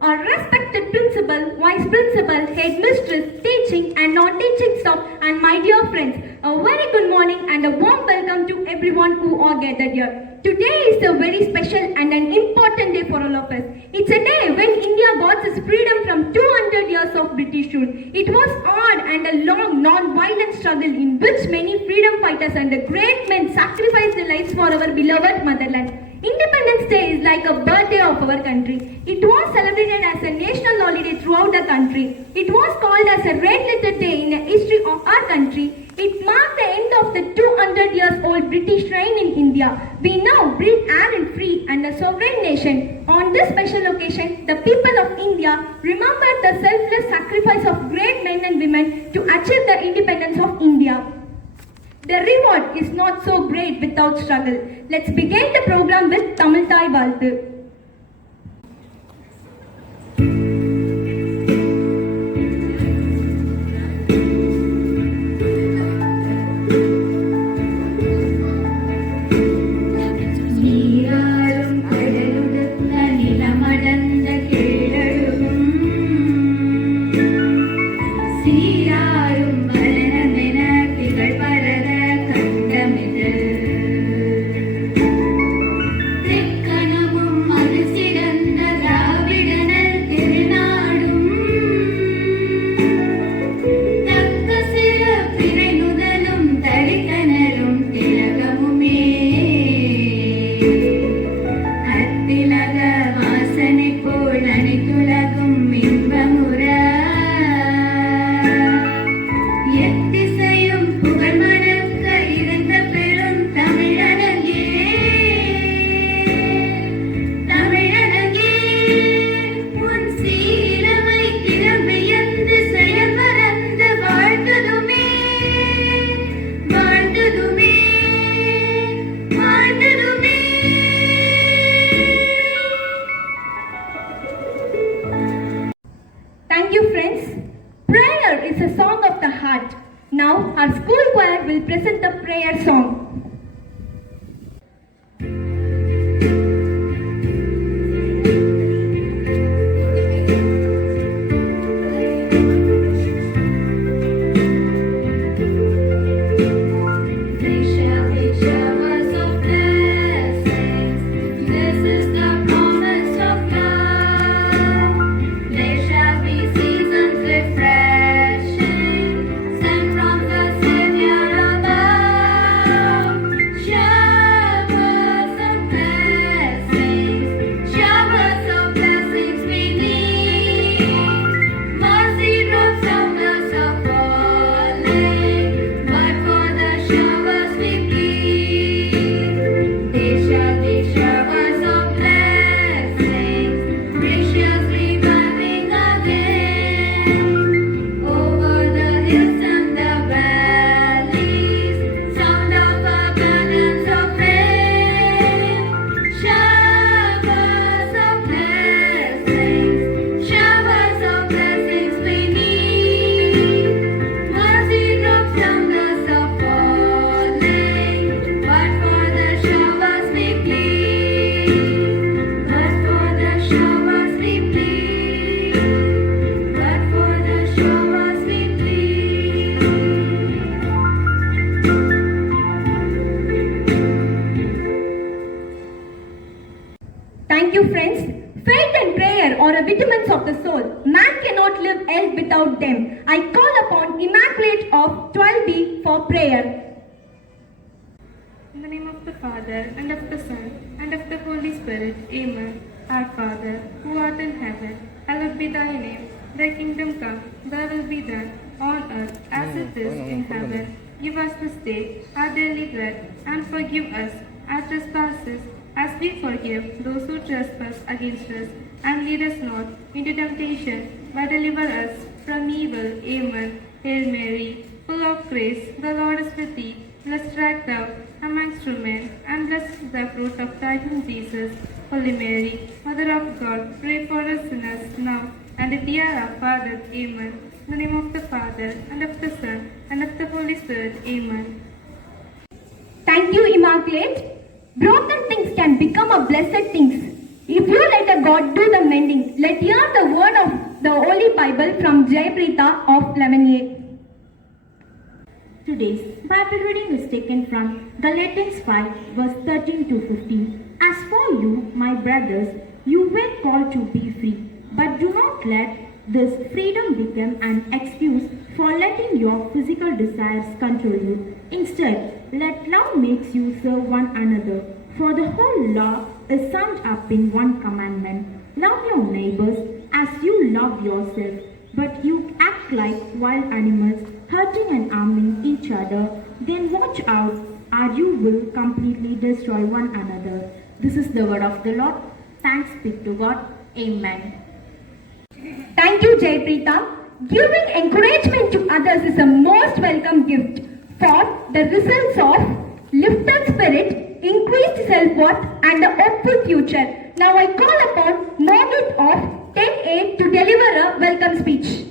our respected principal, vice principal, headmistress, teaching and non-teaching staff, and my dear friends, a very good morning and a warm welcome to everyone who are gathered here. Today is a very special and an important day for all of us. It's a day when India got its freedom from 200 years of British rule. It was hard and a long, non-violent struggle in which many freedom fighters and the great men sacrificed their lives for our beloved motherland. Independence Day is like a birthday of our country. It was celebrated as a national holiday throughout the country. It was called as a red-letter day in the history of our country. It marked the end of the 200 years old British reign in India. We now breathe air in free and a sovereign nation. On this special occasion, the people of India remember the selfless sacrifice of great men and women to achieve the independence of India. The reward is not so great without struggle. Let's begin the program with Tamil Thai Valthu. Thank you, friends. Prayer is a song of the heart. Now, our school choir will present the prayer song. Thank you, friends. Faith and prayer are the vitamins of the soul. Man cannot live health without them. I call upon Immaculate of 12B for prayer. In the name of the Father, and of the Son, and of the Holy Spirit. Amen. Our Father, who art in heaven, hallowed be thy name. Thy kingdom come, thy will be done, on earth as it is in heaven. Give us this day our daily bread, and forgive us our trespasses, as we forgive those who trespass against us. And lead us not into temptation, but deliver us from evil. Amen. Hail Mary, full of grace, the Lord is with thee. Blessed art thou amongst women, and blessed is the fruit of thy womb, Jesus. Holy Mary, Mother of God, pray for us sinners now and at the hour of our death. Amen. In the name of the Father, and of the Son, and of the Holy Spirit. Amen. Thank you, Immaculate. Broken things can become a blessed things. If you let a God do the mending, let hear the word of the Holy Bible from Jayprita of 11a. Today's Bible reading is taken from Galatians 5 verse 13 to 15. As for you, my brothers, you were called to be free, but do not let this freedom become an excuse for letting your physical desires control you. Instead, let love makes you serve one another. For the whole law is summed up in one commandment. Love your neighbors as you love yourself. But you act like wild animals, hurting and harming each other, then watch out, or you will completely destroy one another. This is the word of the Lord. Thanks be to God. Amen. Thank you, Jayprita. Giving encouragement to others is a most welcome gift for the results of lifted spirit, increased self-worth, and a hopeful future. Now I call upon Margaret of 10A to deliver a welcome speech.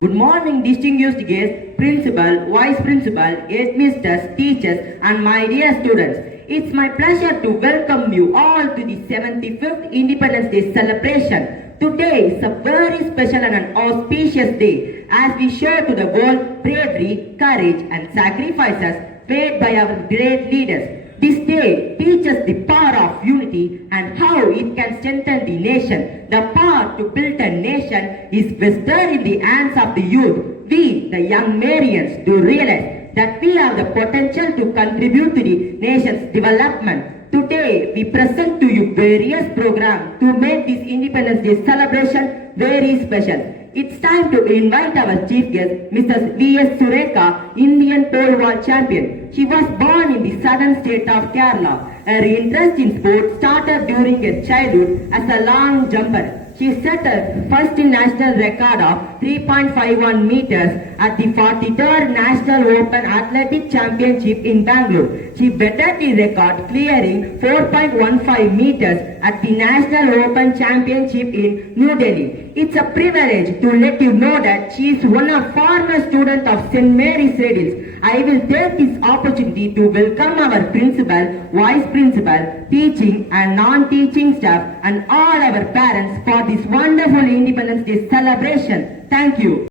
Good morning, distinguished guests, principal, vice principal, headmisters, teachers, and my dear students. It's my pleasure to welcome you all to the 75th Independence Day celebration. Today is a very special and an auspicious day as we share to the world bravery, courage, and sacrifices made by our great leaders. This day teaches the power of unity and how it can strengthen the nation. The power to build a nation is vested in the hands of the youth. We, the young Marians, do realize that we have the potential to contribute to the nation's development. Today, we present to you various programs to make this Independence Day celebration very special. It's time to invite our chief guest, Mrs. V.S. Sureka, Indian pole vault champion. She was born in the southern state of Kerala. Her interest in sports started during her childhood as a long jumper. She set her first national record of 3.51 meters at the 43rd National Open Athletic Championship in Bangalore. She bettered the record, clearing 4.15 meters at the National Open Championship in New Delhi. It's a privilege to let you know that she is one of former students of St. Mary's Cradles. I will take this opportunity to welcome our principal, vice principal, teaching and non-teaching staff and all our parents for this wonderful Independence Day celebration. Thank you.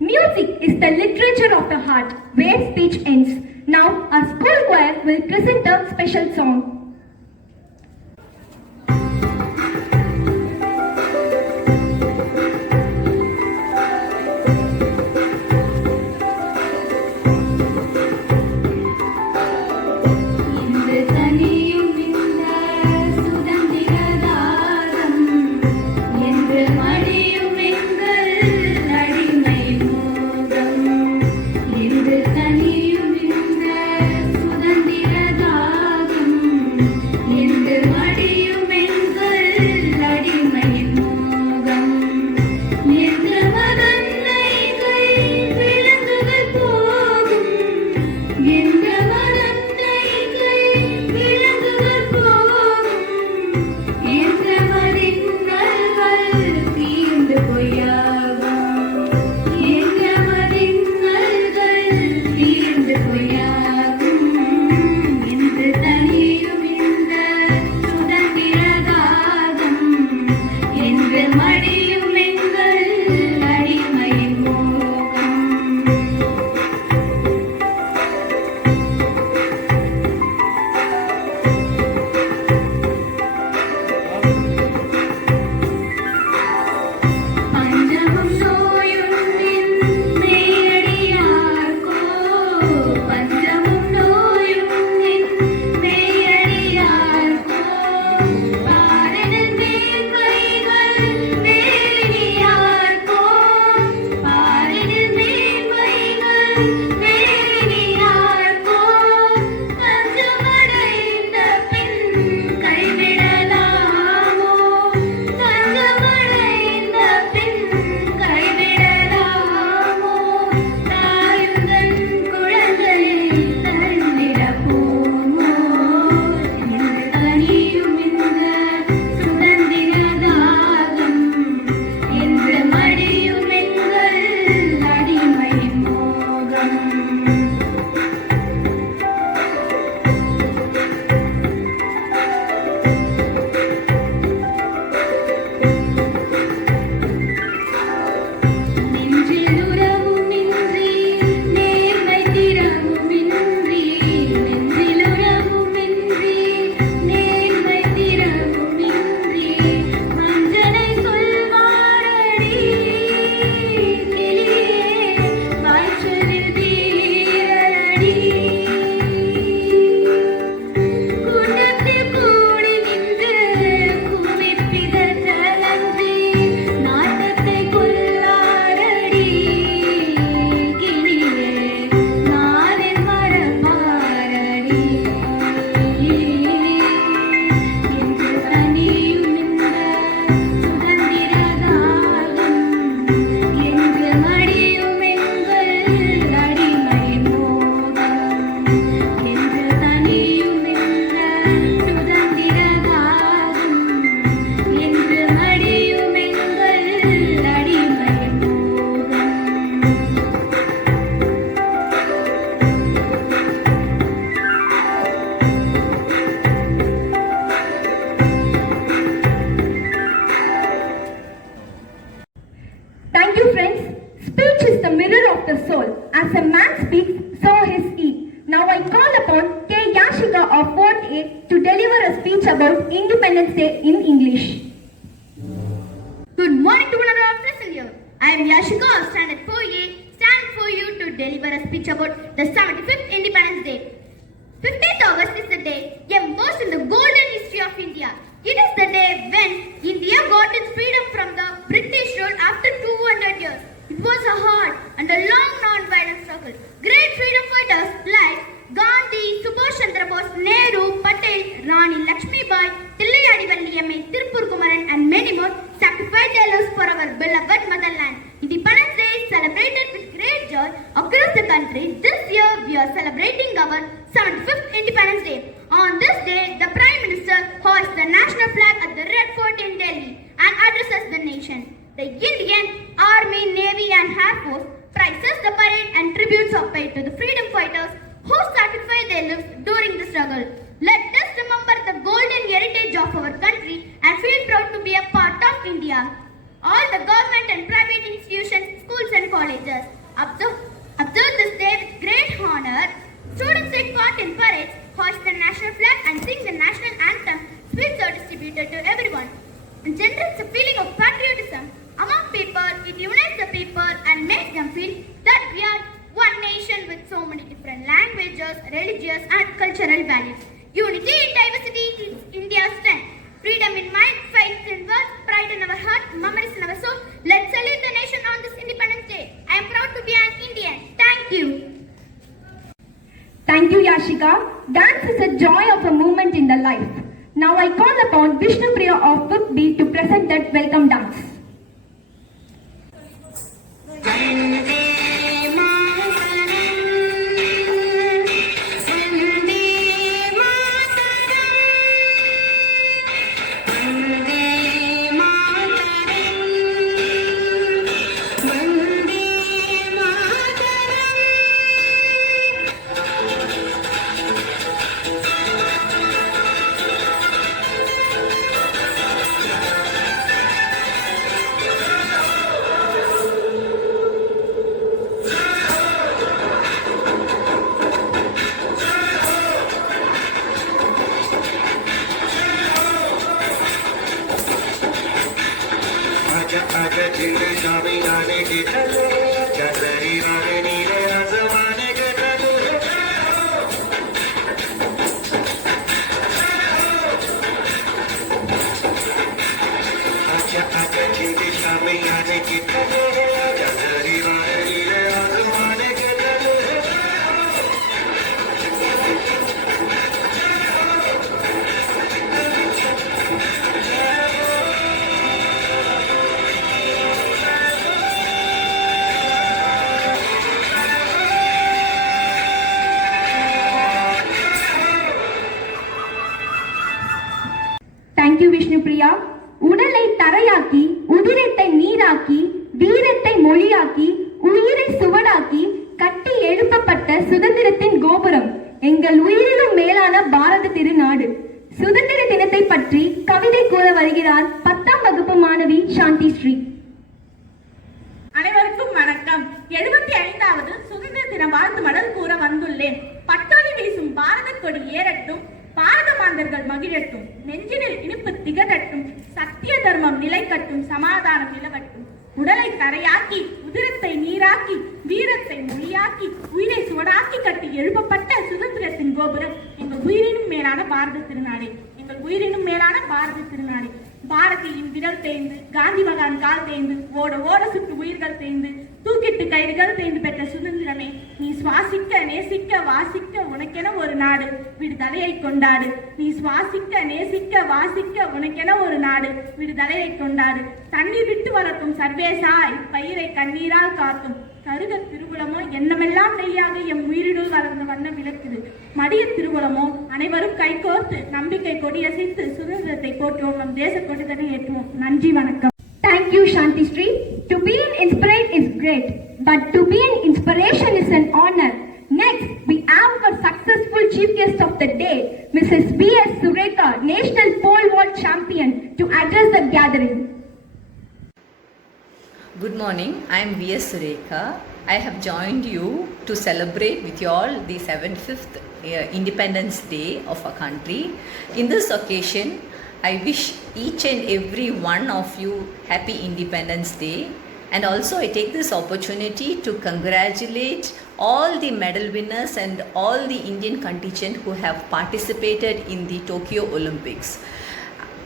Music is the literature of the heart where speech ends. Now our school choir will present a special song. Independence Day in English. Good morning to another lesson here. I am Yashika of Standard 4A, stand for you to deliver a speech about the 75th Independence Day. 15th August is the day embossed in the golden history of India. It is the day when India got its freedom from the British rule after 200 years. It was a hard and a long non-violent struggle. Great freedom fighters like Gandhi, Subhash Chandra Bose, Nehru, Patel, Rani Lakshmibai, Tillayadi Valliyamai, Tirupur Kumaran and many more sacrificed their lives for our beloved motherland. Independence Day is celebrated with great joy across the country. This year we are celebrating our 75th Independence Day. On this day, the Prime Minister hoists the national flag at the Red Fort in Delhi and addresses the nation. The Indian Army, Navy and Air Force prizes the parade and tributes are paid to the freedom fighters who sacrificed their lives during the struggle. Let us remember the golden heritage of our country and feel proud to be a part of India. All the government and private institutions, schools and colleges observe this day with great honor. Students take part in parades, hoist the national flag and sing the national anthem. Sweets are distributed to everyone. It generates a feeling of patriotism among people. It unites the people and makes them feel that we are one nation with so many different languages, religious and cultural values. Unity in diversity is India's strength. Freedom in mind, faith in words, pride in our heart, memories in our soul. Let's salute the nation on this Independence Day. I am proud to be an Indian. Thank you. Thank you, Yashika. Dance is a joy of a movement in the life. Now I call upon Vishnu Priya of 5th B to present that welcome dance. Thank you, Vishnu Priya. உடலை தரையாக்கி, உதிரத்தை நீராக்கி, வீரத்தை மொழியாக்கி, உயிரை சுவடாக்கி, கட்டி எழுப்பப்பட்ட சுதந்திரத்தின் கோபுரம் எங்கள் உயிரினும் மேலான பாரத திருநாடு. சுதந்திர தினத்தை பற்றி கவிதை கூற வருகிறார் 10ஆம் வகுப்பு மாணவி சாந்தி ஸ்ரீ. அனைவருக்கும் வணக்கம். 75வது சுதந்திர தின வாழ்த்து மடல் கூற வந்துள்ளேன். பட்டொலி வீசும் பாரத கொடி ஏறட்டும், பாரத மாந்தர்கள் மகிழட்டும், நெஞ்சினில் இனிப்பு திகழட்டும், சத்திய தர்மம் நிலைக்கட்டும், சமாதானம் நிலவட்டும். உடலை தரையாக்கி, உதிரத்தை நீராக்கி, வீரத்தை மொழியாக்கி, உயிரை சுவடாக்கி கட்டி எழுப்பப்பட்ட சுதந்திரத்தின் கோபுரம் எங்கள் உயிரினும் மேலான பாரத திருநாடு. எங்கள் உயிரினும் மேலான பாரத திருநாடு. பாரதியின் விரல் தேய்ந்து, காந்தி மகான் கால் தேய்ந்து, ஓட ஓட சுட்டு உயிர்கள் தேய்ந்து, தூக்கிட்டு கயிறுகள் தேய்ந்து பெற்ற சுதந்திரமே, நீ சுவாசிக்க நேசிக்க வாசிக்க உனக்கென ஒரு நாடு, விடுதலையை கொண்டாடு. நீ சுவாசிக்க நேசிக்க வாசிக்க உனக்கென ஒரு நாடு, விடுதலையை கொண்டாடு. தண்ணீர் விட்டு வளர்க்கும் சர்வேசா இப்பயிரை கண்ணீரால் காத்தும், கருக திருகுலமோ எண்ணமெல்லாம் நெய்யாக எம் உயிரினுள் வளர்ந்த வண்ணம் விளக்குது. மடிய திருகுலமோ அனைவரும் கைகோர்த்து நம்பிக்கை கொடியசைத்து சுதந்திரத்தை போற்றுவோம், நம் தேச கொடிதனை ஏற்றுவோம். நன்றி, வணக்கம். Thank you, Shanti Sri. To be an inspired is great, but to be an inspiration is an honor. Next, we have our successful chief guest of the day, Mrs. V.S. Surekha, National Pole Vault Champion, to address the gathering. Good morning, I am V.S. Surekha. I have joined you to celebrate with you all the 75th Independence Day of our country. In this occasion, I wish each and every one of you happy Independence Day. And also I take this opportunity to congratulate all the medal winners and all the Indian contingent who have participated in the Tokyo Olympics.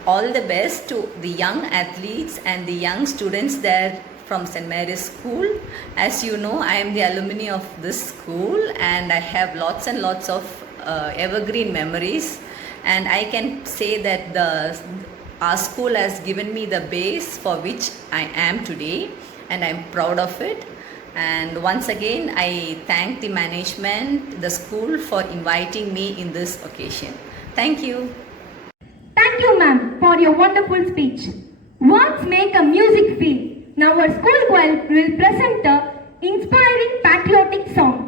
All the best to the young athletes and the young students there from St. Mary's School. As you know, I am the alumni of this school and I have lots and lots of evergreen memories, and I can say that our school has given me the base for which I am today, and I'm proud of it. And once again, I thank the management, the school for inviting me in this occasion. Thank you. Thank you, ma'am, for your wonderful speech. Words make a music feel. Now our school choir will present a inspiring patriotic song.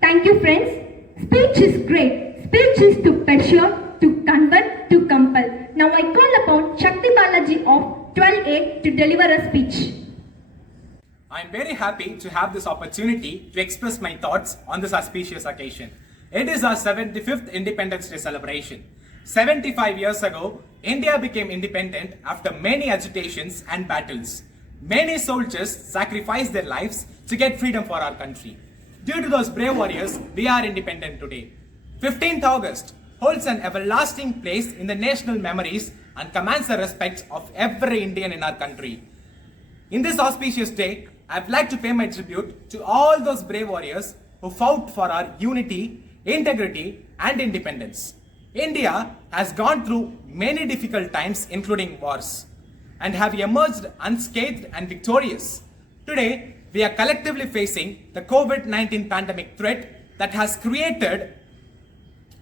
Thank you, friends. Speech is great. Speech is to persuade, to convert, to compel. Now I call upon Shakti Balaji of 12A to deliver a speech. I am very happy to have this opportunity to express my thoughts on this auspicious occasion. It is our 75th Independence Day celebration. 75 years ago, India became independent after many agitations and battles. Many soldiers sacrificed their lives to get freedom for our country. Due to those brave warriors, we are independent today. 15th August holds an everlasting place in the national memories and commands the respect of every Indian in our country. In this auspicious day, I would like to pay my tribute to all those brave warriors who fought for our unity, integrity, and independence. India has gone through many difficult times, including wars, and have emerged unscathed and victorious. Today, we are collectively facing the COVID-19 pandemic threat that has created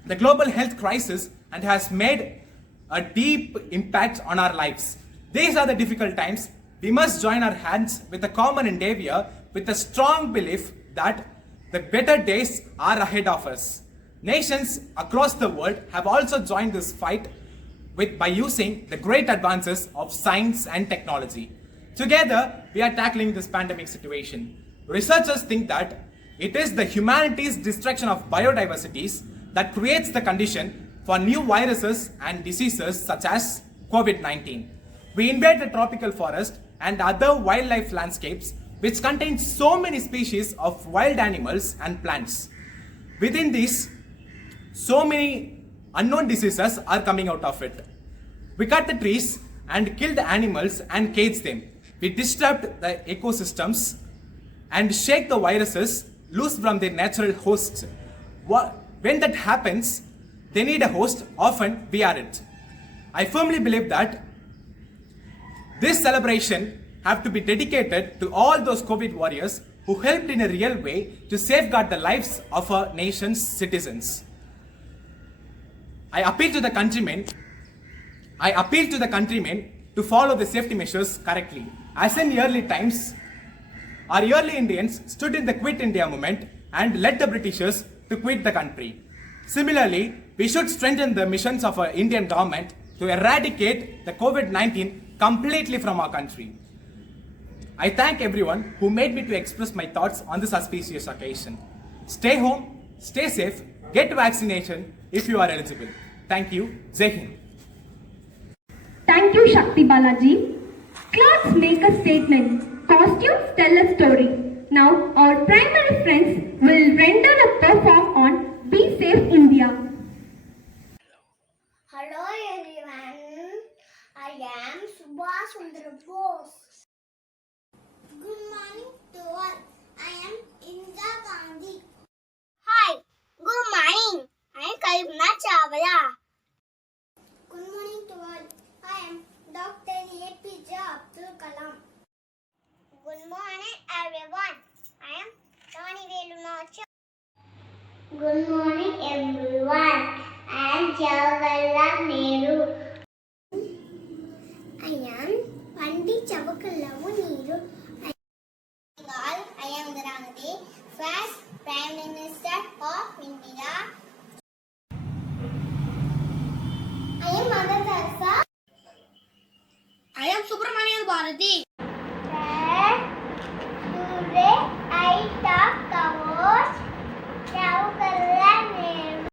the global health crisis and has made a deep impact on our lives. These are the difficult times we must join our hands with a common endeavor with a strong belief that the better days are ahead of us. Nations across the world have also joined this fight by using the great advances of science and technology. Together, we are tackling this pandemic situation. Researchers think that it is the humanity's destruction of biodiversities that creates the condition for new viruses and diseases such as COVID-19. We invade the tropical forest and other wildlife landscapes which contain so many species of wild animals and plants. Within these, so many unknown diseases are coming out of it. We cut the trees and kill the animals and cage them. We disrupt the ecosystems and shake the viruses loose from their natural hosts. When that happens, they need a host, often we are it. I firmly believe that this celebration have to be dedicated to all those COVID warriors who helped in a real way to safeguard the lives of our nation's citizens. I appeal to the countrymen to follow the safety measures correctly. As in early times, our early Indians stood in the Quit India movement and led the Britishers to quit the country. Similarly, we should strengthen the missions of our Indian government to eradicate the COVID-19 completely from our country. I thank everyone who made me to express my thoughts on this auspicious occasion. Stay home, stay safe, get vaccination if you are eligible. Thank you. Jai Hind. Thank you, Shakti Balaji. Clothes make a statement. Costumes tell a story. Now, our primary friends will render a perform on Be Safe India. Hello everyone, I am Subhash Chandra Bose. Good morning to all, I am Indira Gandhi. Hi, good morning, I am Kalpana Chawla. Good morning to all, I am Dr. APJ Abdul Kalam. Good morning everyone, I am Tony Velunacha. Good morning everyone, I am Jawaharlal Nehru. I am Pandit Jawaharlal Nehru. I am Indira Gandhi, first Prime Minister of India. I am Mother Teresa. I am Subramanian Bharati. Today I talk about Jawaharlal Nehru.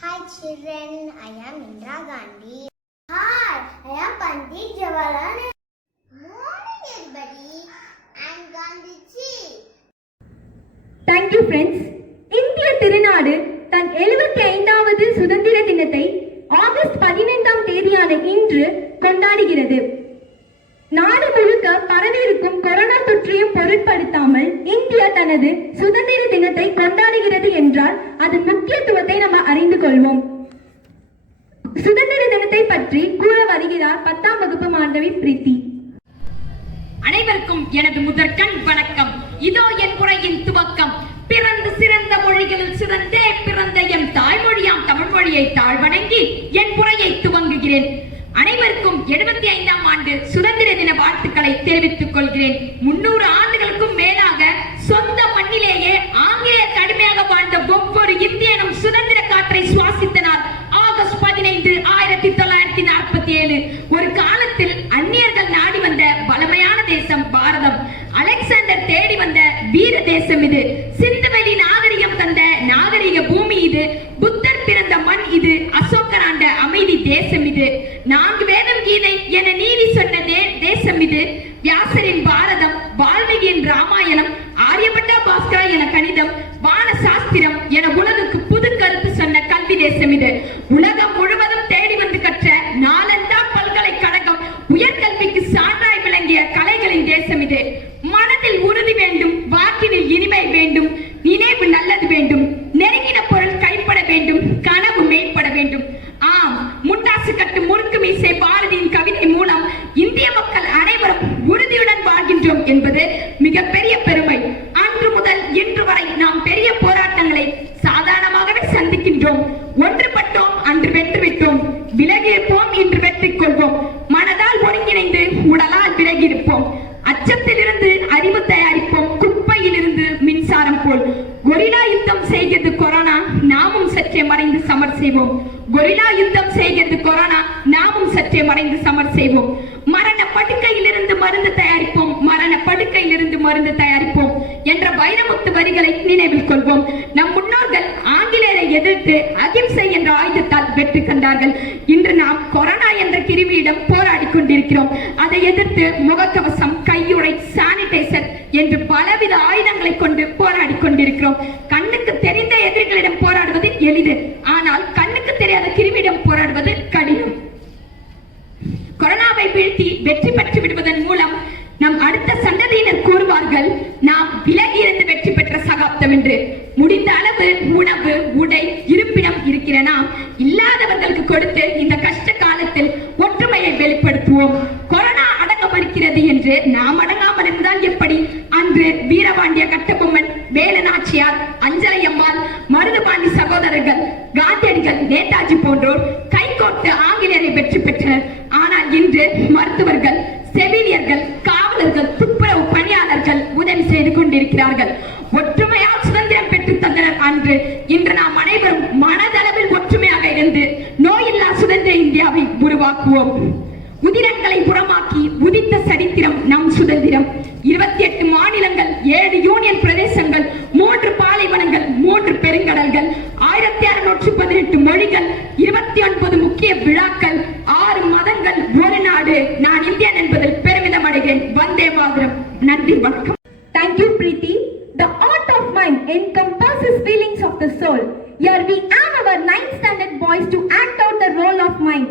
Hi children, I am Indira Gandhi. Hi, I am Pandit Jawaharlal Nehru. Morning everybody, I am Gandhi ji. Thank you friends. இந்திய திருநாடு தன் 75வது சுதந்திர தினத்தை August 15ஆம் தேதியான இன்று கொண்டாடுகிறது. நாடு முழுக்க பரவியிருக்கும் corona தொற்றையும் பொருட்படுத்தாமல் இந்தியா தனது சுதந்திர தினத்தை கொண்டாடுகிறது என்றால் அதன் முக்கியத்துவத்தை நம்ம அறிந்து கொள்வோம். சுதந்திர தினத்தை பற்றி கூற வருகிறார் 10ஆம் வகுப்பு மாணவி பிரீத்தி. அனைவருக்கும் எனது முதற்கண் வணக்கம். இதோ என் உரையின் துவக்கம். பிறந்து சிறந்த மொழிகளில் சிறந்தே பிறந்த என் தாய்மொழியாம் தமிழ் மொழியை தாழ்வணங்கி என் உரையை துவங்குகிறேன். அனைவருக்கும் 75ஆம் ஆண்டு சுதந்திர தின வாழ்த்துக்களை தெரிவித்துக் கொள்கிறேன். 300 ஆண்டுகளுக்கும் மேலாக சொந்த மண்ணிலேயே ஆங்கிலேயர் கடுமையாக வாழ்ந்த ஒவ்வொரு இந்தியனும் சுதந்திர காற்றை சுவாசித்த நாள் ஆகஸ்ட் 15, 1947. ஒரு காலத்தில் அந்நியர்கள் நாடி வந்த பலமையான தேசம் பாரதம். அலெக்சாண்டர் தேடி வந்த வீர தேசம் இது. சிந்துவெளி நாகரிகம் தந்த நாகரிக பூமி இது. புத்தர் பிறந்த மண் இது. அசோகர் ஆண்ட அமைதி தேசம் இது. 4 வேதம் கீதை என நீதி சொன்ன தேசம் இது. வியாசரின் பாரதம், வால்மீகியின் ராமாயணம், ஆரியபட்டா பாஸ்கரா என கணிதம், வான சாஸ்திரம் என உலகுக்கு புது கருத்து சொன்ன கல்வி தேசம் இது. உலகம் முழுவதும் தேடி வந்து கற்ற நாலந்தா பல்கலைக்கழகம் உயர்கல்விக்கு சான்றாய் விளங்கிய கலைகளின் தேசம் இது. மனதில் உறுதி வேண்டும், வாக்கினில் இனிமை வேண்டும், நினைவு நல்லது வேண்டும், நெருங்கின பொருள் கைப்பட வேண்டும், கனவு மேம்பட வேண்டும். ஆம், முண்டாசு கட்டு முறுக்கு மீசை பாரதியின் கவிதை மூலம் இந்திய மக்கள் அனைவரும் உறுதியுடன் வாழ்கின்றோம் என்பது மிகப்பெரிய பெருமை. அன்று முதல் இன்று வரை நாம் பெரிய போராட்டங்களை சாதாரணமாகவே சந்திக்கின்றோம். ஒன்றுபட்டோம், அன்று வென்று மறைந்து சமர் செய்வோம். கொரில்லா யுத்தம் செய்கிறது கொரோனா, நாமும் சற்றே மறைந்து சமர் செய்வோம். மரண படுக்கையிலிருந்து மருந்து தயாரிப்போம், மரண படுக்கையிலிருந்து மருந்து தயாரிப்போம் என்ற வைரமுத்து வரிகளை நினைவில் கொள்வோம். நம் முன்னோர்கள் ஆங்கிலேயரை எதிர்த்து அகிம்சை என்ற ஆயுதத்தால் வெற்றி கண்டார்கள். இன்று நாம் கொரோனா என்ற கிருமியிடம் போராடி கொண்டிருக்கிறோம். அதை எதிர்த்து முகக்கவசம், கையுறை, சானிடைசர் என்று பலவித ஆயுதங்களை கொண்டு போராடி கொண்டிருக்கிறோம். கண்ணுக்கு தெரிந்த எதிரிகளிடம் போராடுவது எளிது, ஆனால் கண்ணுக்கு தெரியாத கிருமியிடம் போராடுவது கடினம். கொரோனாவை வீழ்த்தி வெற்றி பெற்று விடுவதன் மூலம் நம் அடுத்த சந்ததியினர் கூறுவார்கள், நாம் விலகி இருந்து வெற்றி பெற்ற சகாப்தம் என்று. முடிந்த அளவு உணவு, உடை, இருப்பிடம் இருக்கிற நாம் இல்லாதவர்களுக்கு கொடுத்து இந்த கஷ்ட காலத்தில் ஒற்றுமையை வெளிப்படுத்துவோம். கொரோனா அடங்க மறுக்கிறது என்று நாம் அடங்காமல் இருந்தால் எப்படி? அன்று வீரபாண்டிய கட்டபொம்மன், வேலுநாச்சியார், அஞ்சலை அம்மாள், மருதுபாண்டி சகோதரர்கள், காந்தியடிகள், நேதாஜி போன்றோர் கைகோர்த்து ஆங்கிலேயரை வெற்றி பெற்றனர். ஆனால் இன்று மருத்துவர்கள், செவிலியர்கள், காவலர்கள், துப்புரவு பணியாளர்கள் உதவி செய்து கொண்டிருக்கிறார்கள். ஒற்றுமையால் சுதந்திரம் பெற்று தந்தனர் அன்று. இன்று நாம் அனைவரும் மனதளவில் ஒற்றுமையாக இருந்து நோயில்லா சுதந்திர இந்தியாவை உருவாக்குவோம். உதிரங்களை புறமாக்கி உதித்த சரித்திரம் நம் சுதந்திரம். 28 மாநிலங்கள், 7 யூனியன் பிரதேசங்கள், 3 பாலைவனங்கள், 3 பெருங்கடல்கள், 1618 மொழிகள், 29 முக்கிய விழாக்கள், 6 மதங்கள், ஒரு நாடு. நான் இந்தியன் என்பதில் பெருமிதம் அடைகிறேன். வந்தே மாதரம். நன்றி, வணக்கம். Thank you, Preeti. The art of mind encompasses feelings of the soul. Here we have our 9th standard boys to act out the role of mind.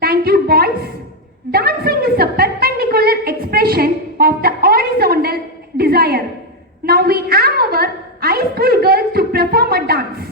Thank you, boys. Dancing is a perpendicular expression of the horizontal desire. Now we have our high school girls to perform a dance.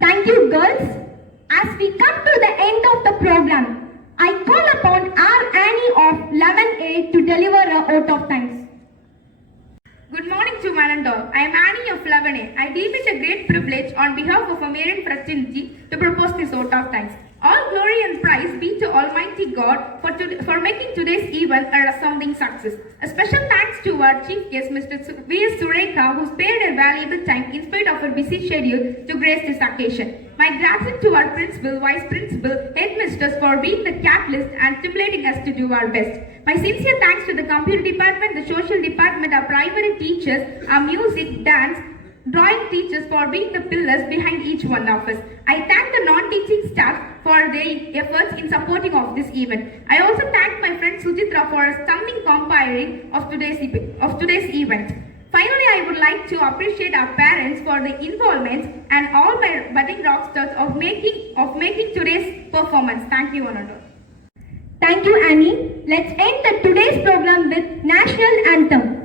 Thank you, girls. As we come to the end of the program, I call upon our Annie of 11A to deliver a vote of thanks. Good morning to Malandor. I am Annie of 11A. I deem it a great privilege on behalf of American fraternity to propose this vote of thanks. All glory and praise be to Almighty God for making today's event a resounding success. A special thanks to our chief guest, Mr. V.S. Surekha, who spared her valuable time in spite of her busy schedule to grace this occasion. My gratitude to our principal, vice principal, headmisters for being the catalyst and stimulating us to do our best. My sincere thanks to the computer department, the social department, our primary teachers, our music, dance, drawing teachers for being the pillars behind each one of us. I thank the non-teaching staff for their efforts in supporting of this event. I also thank my friend Sujitra for a stunning compiling of today's event. Finally, I would like to appreciate our parents for the involvement and all my budding rock stars of making today's performance. Thank you, Honorable. Thank you, Annie. Let's end today's program with National Anthem.